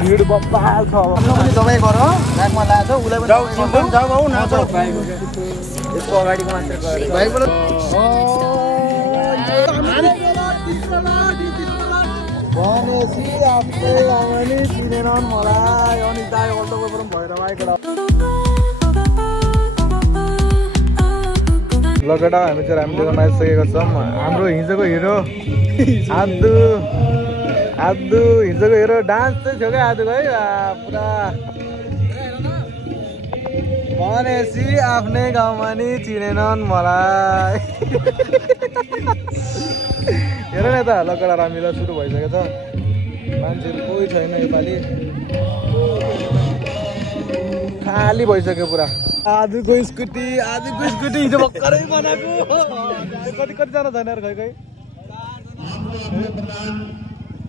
भिड बब्बाल छ अब आफ्नो पनि दबाई गर ब्यागमा लाछ उलाई पनि जाऊ चिन्तन जाऊ आउ न जाऊ यसको अगाडिको मात्र गरे भाइबाट भनेसी आफै आउने चिनेनन् मलाई अनि दाइ अल्टोको पनि भएर आइकडा ल केटा हामी चाहिँ रामदेवमा आइसकेको छौँ हाम्रो हिजोको हिरो आदु हिजोको हेरो डान्स चाहिँ थियो क्या आदुको है पुरा भनेसी आफ्नै गाउँमा नि चिनेनन् मलाई हेर न त लकडा रामिलो सुरु भइसकेको छ मान्छेहरू कोही छैन योपालि खाली भइसक्यो पुरा आदुको स्कुटी हिजो भर्खरै बनाएको कतिजना छैन खै खै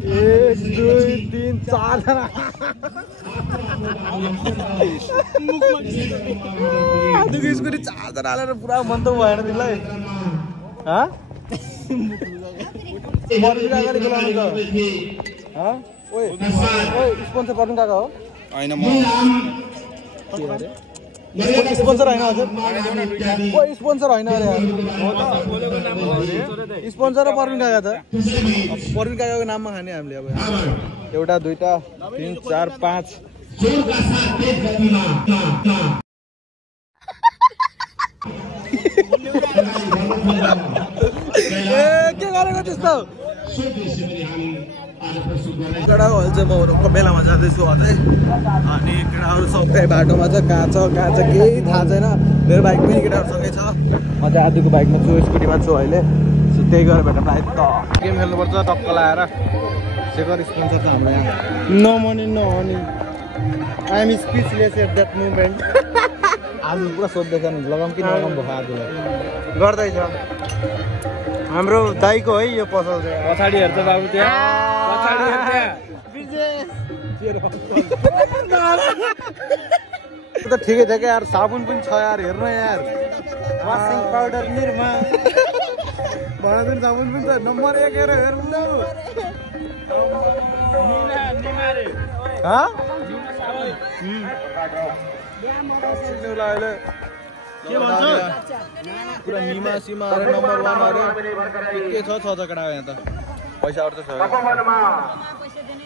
1 2 3 4 जना आदुको स्कुटी 4 जना हालेर पुरा मन त भएन तिमीलाई हाँ अगाडि बोलाउनु त ओए स्पोन्सर पर्नु गएको हो होइन म स्पोन्सर होइन हजुर स्पोन्सर होइन अरे स्पोन्सर र पर्मिन काका त पर्मिन काकाको नाममा खाने हामीले अब एउटा दुईटा 3 4 5 के गरेको त्यस्तो केटाहरू चाहिँ म बेलामा जाँदैछु अझै अनि केटाहरू सबै बाटोमा छ कहाँ छ केही थाहा छैन मेरो बाइक पनि केटाहरूसँगै छ म चाहिँ आदिको बाइकमा छु स्कुटीमा छु अहिले सो त्यही गरेर भेटौँ त गेम खेल्नुपर्छ टक्क लगाएर सेकर स्पोन्सर छ हाम्रो यहाँ no money I am speechless at that movement आज पुरा सोध्दैछ नि लगाउँ कि नलगाउँ भयो आजलाई गर्दैछ हाम्रो दाइको है यो पसल चाहिँ पछाडि हेर्छ बाबु त्यहाँ त ठिकै थियो क्या यार साबुन पनि छ यार हेर्नु यार वासिङ पाउडर निरमा भएन साबुन पनि छ नम्बर 1 हेर्नु न के भन्छ पुरा निमा सिमा अरे नम्बर 1 अरे के छ केटा यहाँ त पैसा अर्थ छ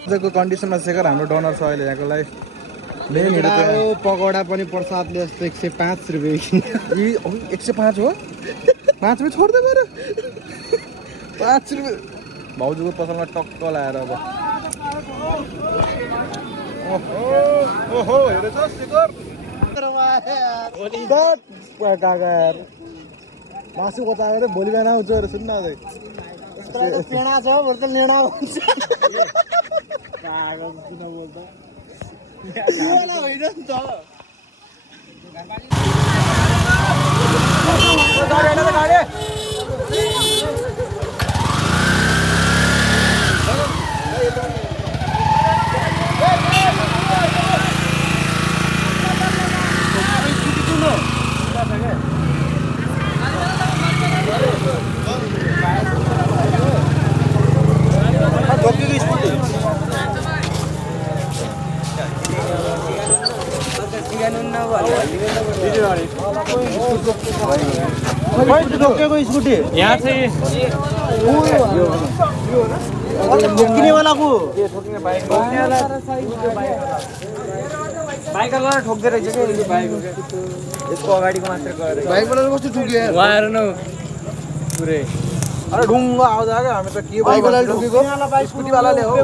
आजको कन्डिसनमा सेकर हाम्रो डोनर छ अहिले यहाँको लागि मेन हिरो पकौडा पनि प्रसादले जस्तो 105 रुपैयाँ 105 हो 5 रुपैयाँ छोड्दै गयो 5 रुपैयाँ भाउजूको पसलमा टक्क लाएर अब ओहो हेरेछ सेकर यार मासु बचाएर भोलि बिहान आउँछु अरे सुन्न अझै पेडा छ भोलि त लेडा हुन्छ होइन नि त स्कुटी यहाँ चाहिँ ठोक्किने वालाको बाइकवाला ठोक्दै रहेछ क्या यसको अगाडिको मात्र गएर बाइकवाला कस्तो ठोक्यो उहाँहरू न पुरै अरे ढुङ्गा आउँछ क्या हामी त के बाइकवाला ठोकेको स्कुटीवालाले हो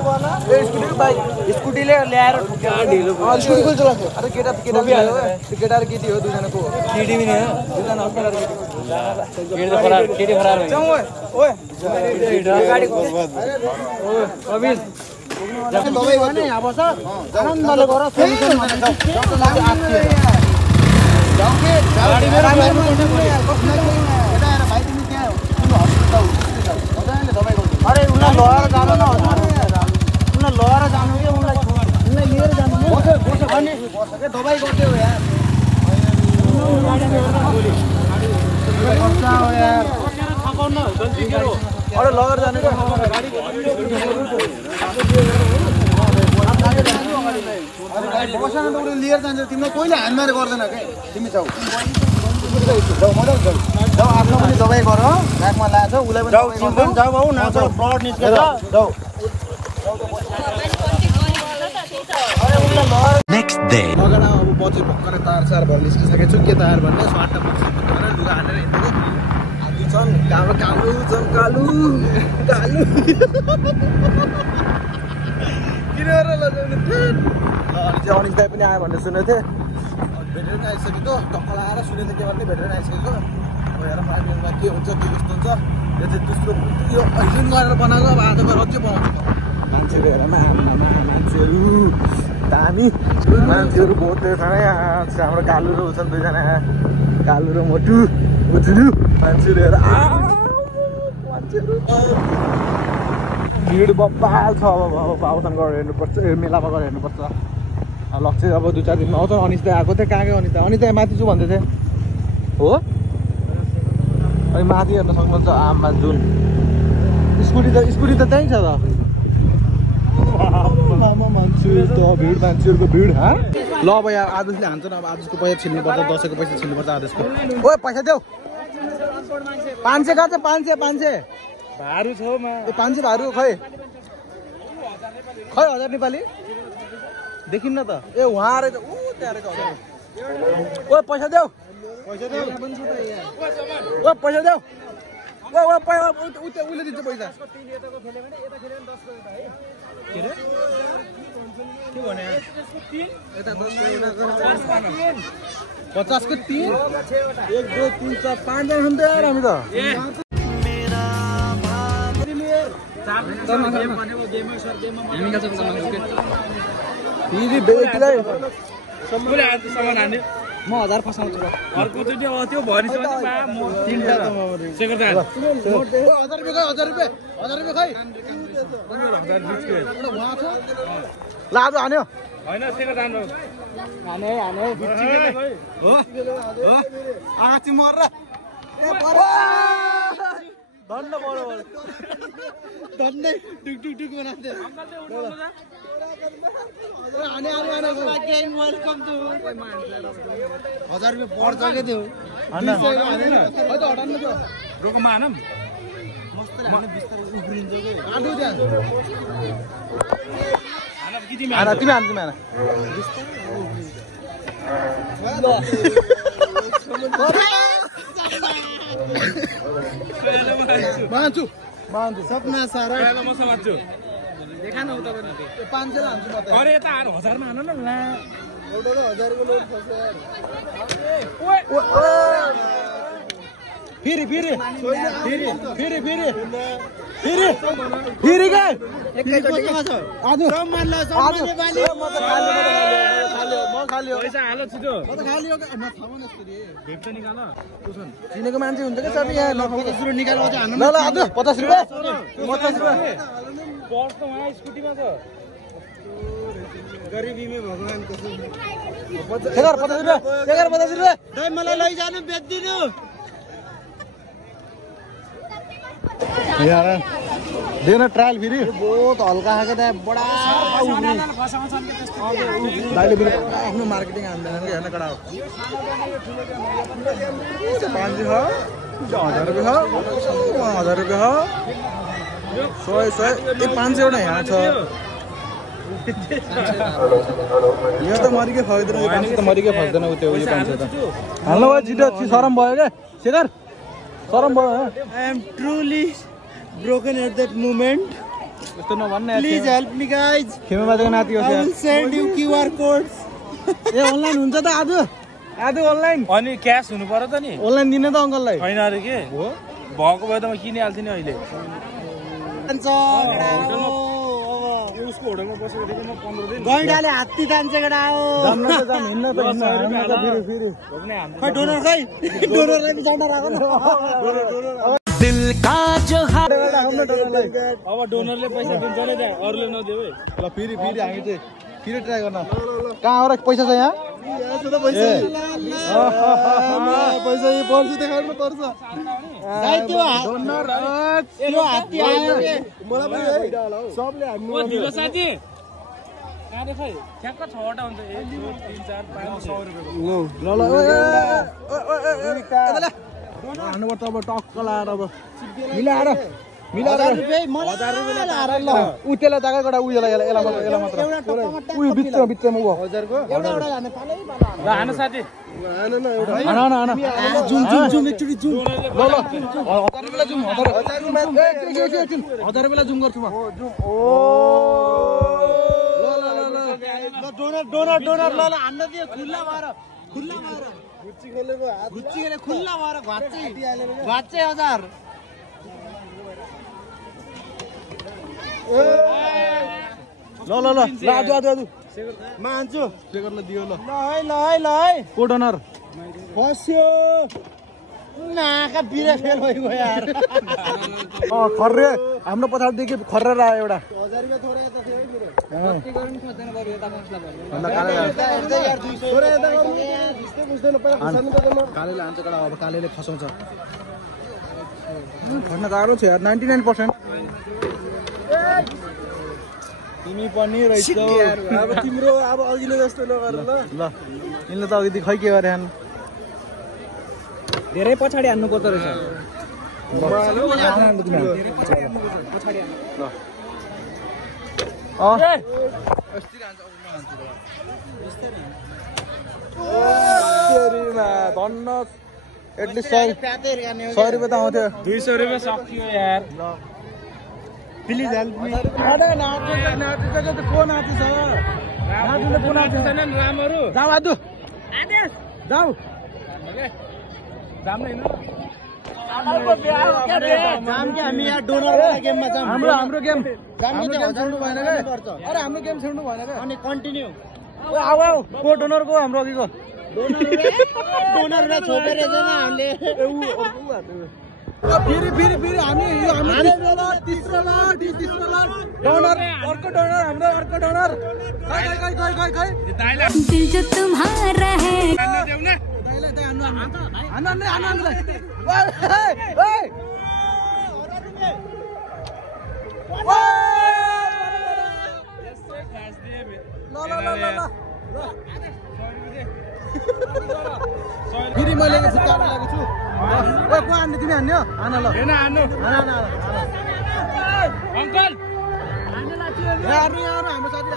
स्कुटीले ल्याएर ठोक्यो ढिलो स्कुटी खोल्छ अरे केटा केटा र केटी हो दुईजनाको केटी पनि हो दुईजना केटी फरार दबाई गर्ने अब छ आनन्दले गर अरे उनलाई लगेर जानु न उनलाई लगेर जानु कि उनलाई लिएर जानु दबाई गर्थ्यो यार अरे लगेर जानु बसन त उसले लिएर जान्छ तिमीलाई कोहीले हानमार गर्दैन के तिमी जाऊ जाऊ मजा जाऊ जाऊ आफ्नो पनि दबाई गर नाकमा लाछ उलाई पनि जाऊ चिम्पन जाऊ बाउ न जाऊ ब्लड निस्केछ जाऊ Next day. मगडा अब पछि भक्कर तार सार भर निस्किसकेछु के तार भन्ने स्वाट पछि भक्कर लुगा हालेर हिँडेको आदि छन् कालो कालो छन् कालो कालो किनेर लजाउने थिए अनि चाहिँ अनिस दाइ पनि आयो भन्ने सुनेको थिएँ भेटेर पनि आइसकेको टक्क लगाएर सुनेको थिएँ के भन्ने भेटेर आइसकेको अब हेर पानीमा के हुन्छ के कस्तो हुन्छ यो चाहिँ दोस्रो यो हिजो गरेर बनाएको अब आज गएर अझै बनाउँछु मान्छेहरू हेर मान्छेहरू दामी मान्छेहरू बहुत छ यहाँ हाम्रो कालु र छन् दुईजना कालु र मोटु बुझ्नु मान्छेहरू हेर मान्छेहरू भिड बब्बाल छ अब आउथन गरेर हेर्नुपर्छ मेलामा गएर हेर्नुपर्छ अब लक्ष्य अब 2-4 दिनमा आउँछ अनिस दाइ आएको थिएँ कहाँ गयो अनिस दाइ माथि छु भन्दै थिएँ हो अनि माथि हेर्न सक्नुहुन्छ आमा जुन स्कुटी त त्यहीँ छ त मान्छेहरूको भिड ल अब यहाँ आदेशले हान्छ न अब आदेशको पैसा छिल्नुपर्छ दसैँको पैसा छिल्नुपर्छ आदेशको ओ पैसा देऊ 500 कहाँ छ 500 भारू छ मा 500 भारू खै 1000 नेपाली देखिन्न त ए वहाँ रहेछ ऊ त्यहाँ रहेछ ओ पैसा देऊ ओ पैसा देऊ उसले दिन्छ पैसा के भने 50 को 3 1 2 3 4 5 जना हुन्थ्यो यार हामी त फेरि बेकीलाई सबैले आज सामान हान्ने म 1000 फसाउँछु र अर्को चोटि अब त्यो भनिसक्यो म 3टा सेकर दान 1000 रुपैयाँ खै 1000 रुपैयाँ खै लादो हान्यो हैन सेकर दान हाने हो आगाची मर र धन्न बडो धन्नै टुक बनाउँथे हाने वेलकम टु 1000 रुपैयाँ पर्छ के त्यो हान्न रोकमा हानम मस्तले हाने बिस्तारै उफ्रिन्छ के आडु त्यहाँ हानम कि तिमी हाना तिमी हान मान्छु सपना सारा म समात्छु देखा न उता पनि 500 लान्छु म त अरे यता 1000 मा हान न ला एउटा 1000 को नोट फस्यो यार फेरि के एकैचोटी आज म खाली पैसा हाल छिटो म त खाली हो के न थाहा न यसरी भेट त निकाल कुसन चिनेको मान्छे हुन्छ के सबै यहाँ नखाएको सुरु निकाल अझ हान्न ल आज 50 रुपैयाँ 50 रुपैयाँ पर्स त वहाँ स्कुटीमा छ गरिबी में भगवान कसम 50 रुपैयाँ दाइ मलाई लैजानु बेच्दिनु यार देना ट्रायल फेरि बहुत हल्का खाके त बडा दाइले पनि आफ्नो मार्केटिङ हान्दैन के हेर्न कडा हो 500 हो 1000 रुपैयाँ हो 1000 रुपैयाँ हो 100 ए 500 एउटा यहाँ छ यहाँ त मरिकै फस्दैन यो 500 त मरिकै फस्दैन उ त्यो यो 500 त हाल्नु भयो छिटो शरम भयो के शेखर शरम भयो I am truly broken at that moment यस्तो नभन्न please help me guys Kheme बाजेको नाति हो I will send you QR codes ए अनलाइन हुन्छ त आज अनलाइन अनि क्याश हुनु पर्यो त नि अनलाइन दिने त अंकललाई हैन अरे के हो भएको भए त म किनिहाल्थे नि अहिले उसको होटलमा बसेको थिएँ म 15 दिन गैडाले हात्ती तान्छ केटा हो जान्न त जाम हिन्न त फेरि खै डोनर डोनरलाई पनि जान्न राख न दिल का जो हाथ अब डोनरले पैसा दिन्छ नि त्यहाँ अरूले नदेऊ है ल फेरि हामी चाहिँ फेरि ट्राई गर्न कहाँ हो र पैसा छ यहाँ पैसा यो पर्छ देखाउनु पर्छ त्यो हात्ती आयो के मलाई पनि सबले हान्नु ओ ढिलो साथी आरे खै ठ्याक्क 6 वटा हुन्छ 1 2 3 4 5 6 रुपैयाँको ल ल हान्नुपर्छ अब टक्क लाएर अब मिलाएर 1000 रुपैयाँ लाएर ल उ त्यसलाई जग्गा गडा उयोला एला मात्र उयो बिचमा उ 1000 को एउटा हाने पालै ल हान साथी हान न एउटा हान जुम एकचोटी जुम ल 1000 रुपैयाँ जुम 1000 रुपैयाँ जुम गर्छु म ओ डोनर ल हान्न दियो खुल्ला भएर गुच्ची खेले खुल्ला भएर घाच्चे 1000 ल आजु म हान्छु शेखरले दियो ल है को डोनर फस्यो नाका बिरा फेल भइगयो यार खर्रे हाम्रो पछाडिदेखि खर्रेर आयो एउटा 1000 रुपैयाँ थोरै यता थियो है मेरो कति गर्न खोज्दैन गरे यता मसला भयो यार 200 थोरै यता गर्नु बुझ्दै बुझ्दैन पहिला खसाल्नु पर्छ म कालेले हान्छ कडा अब कालेले खसाउँछ भन्न गाह्रो छ यार 99% तिमी पनि रहेछौ अब तिम्रो अब अघिले जस्तो नगर ल इनले त अघि खै के गरे हान धेरै पछाडी हान्नु पर्छ रहेछ धन्न एटलिस्ट 100 रुपैयाँ त आउँथ्यो 200 रुपैयाँ सकियो यार प्लिज हेल्प मी नाच्नु को नाच्छ नाच्नुले को नाच्छ रामहरु जाऊ आदु जाऊ जाम नै हामी यहाँ डोनर वाला गेममा जाम हाम्रो गेम छोड्नु भएन के अरे हाम्रो गेम छोड्नु भएन के अनि कन्टिन्यू आऊ को डोनर को हाम्रो अघिको डोनर र छोपेर छैन हामीले फेरि हामी तेस्रो लट डोनर अर्को डोनर हाम्रो अर्को डोनर खै दिल जो तुम्हारा है फेरि मैले फुकाएर लागेको छु को हान्ने तिमी हान्ने हो हान ल हान्नु अंकल हाम्रो साथी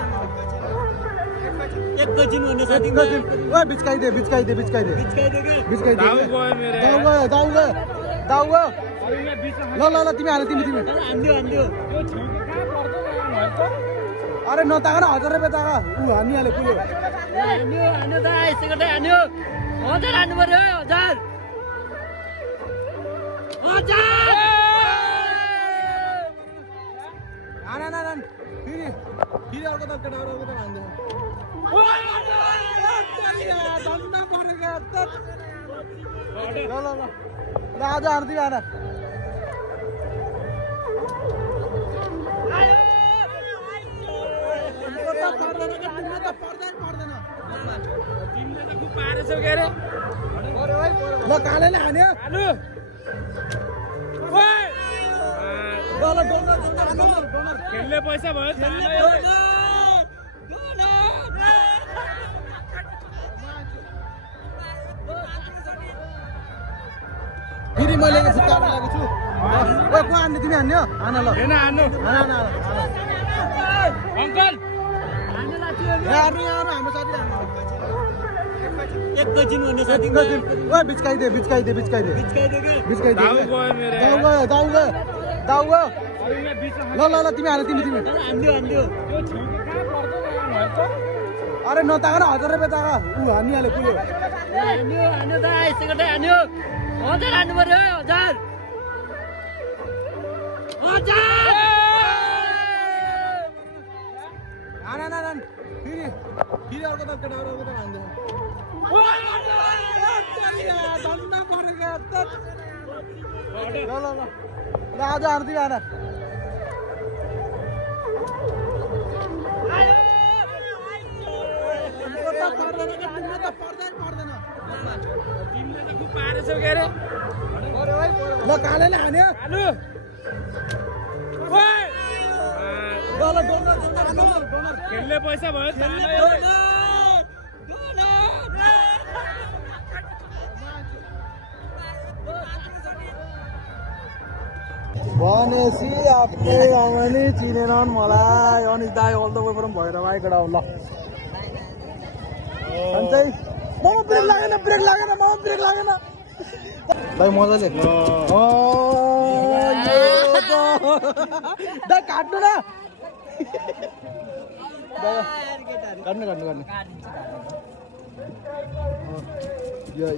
एकैछिन भन्ने साथी ओ बिचकाइदे दाउ गयो ल तिमी हान तिमी हान्दियो अरे नतागा 1000 रुपैयाँ तागा उ हानिहाले पुग्यो हान्यो त यसै गर्दै हान्यो 1000 हान्नु पर्यो 1000 हान फेरि अर्को त केटा अर्को त हान्दियो ल आज हान्दियो हान तिमीले त खुब पारेछौ के रे ल कालेले हान्यो डोनर खेल्ने पैसा भयो फेरि मैले फुकाएर लागेको छु को हान्ने तिमी हान्ने हो हान ल हान्नु अंकल हाम्रो साथी एकैछिन भन्ने साथी ओ बिचकाइदे दाउ गयो ल तिमी हान तिमी हान्यो अरे नतागा 1000 रुपैयाँ तागा उ हानिहाले पुग्यो हान्यो त यसै गर्दै हान्यो 1000 हान्नु पर्यो 1000 हान फेरि अर्को त केटा अर्को त हान्दियो ल आज हान्दियो हान तिमीले त खुब पारेछौ के रे ल कालेले हान्यो खेल्ने पैसा भयो भनेपछि आफ्नै आउने चिनेनन् मलाई अनिस दाई अल द वे फ्रम भएर आइकडा ल सन्चै ममा ब्रेक लागेन दाइ मजाले दाइ काट्नु न काट्नु या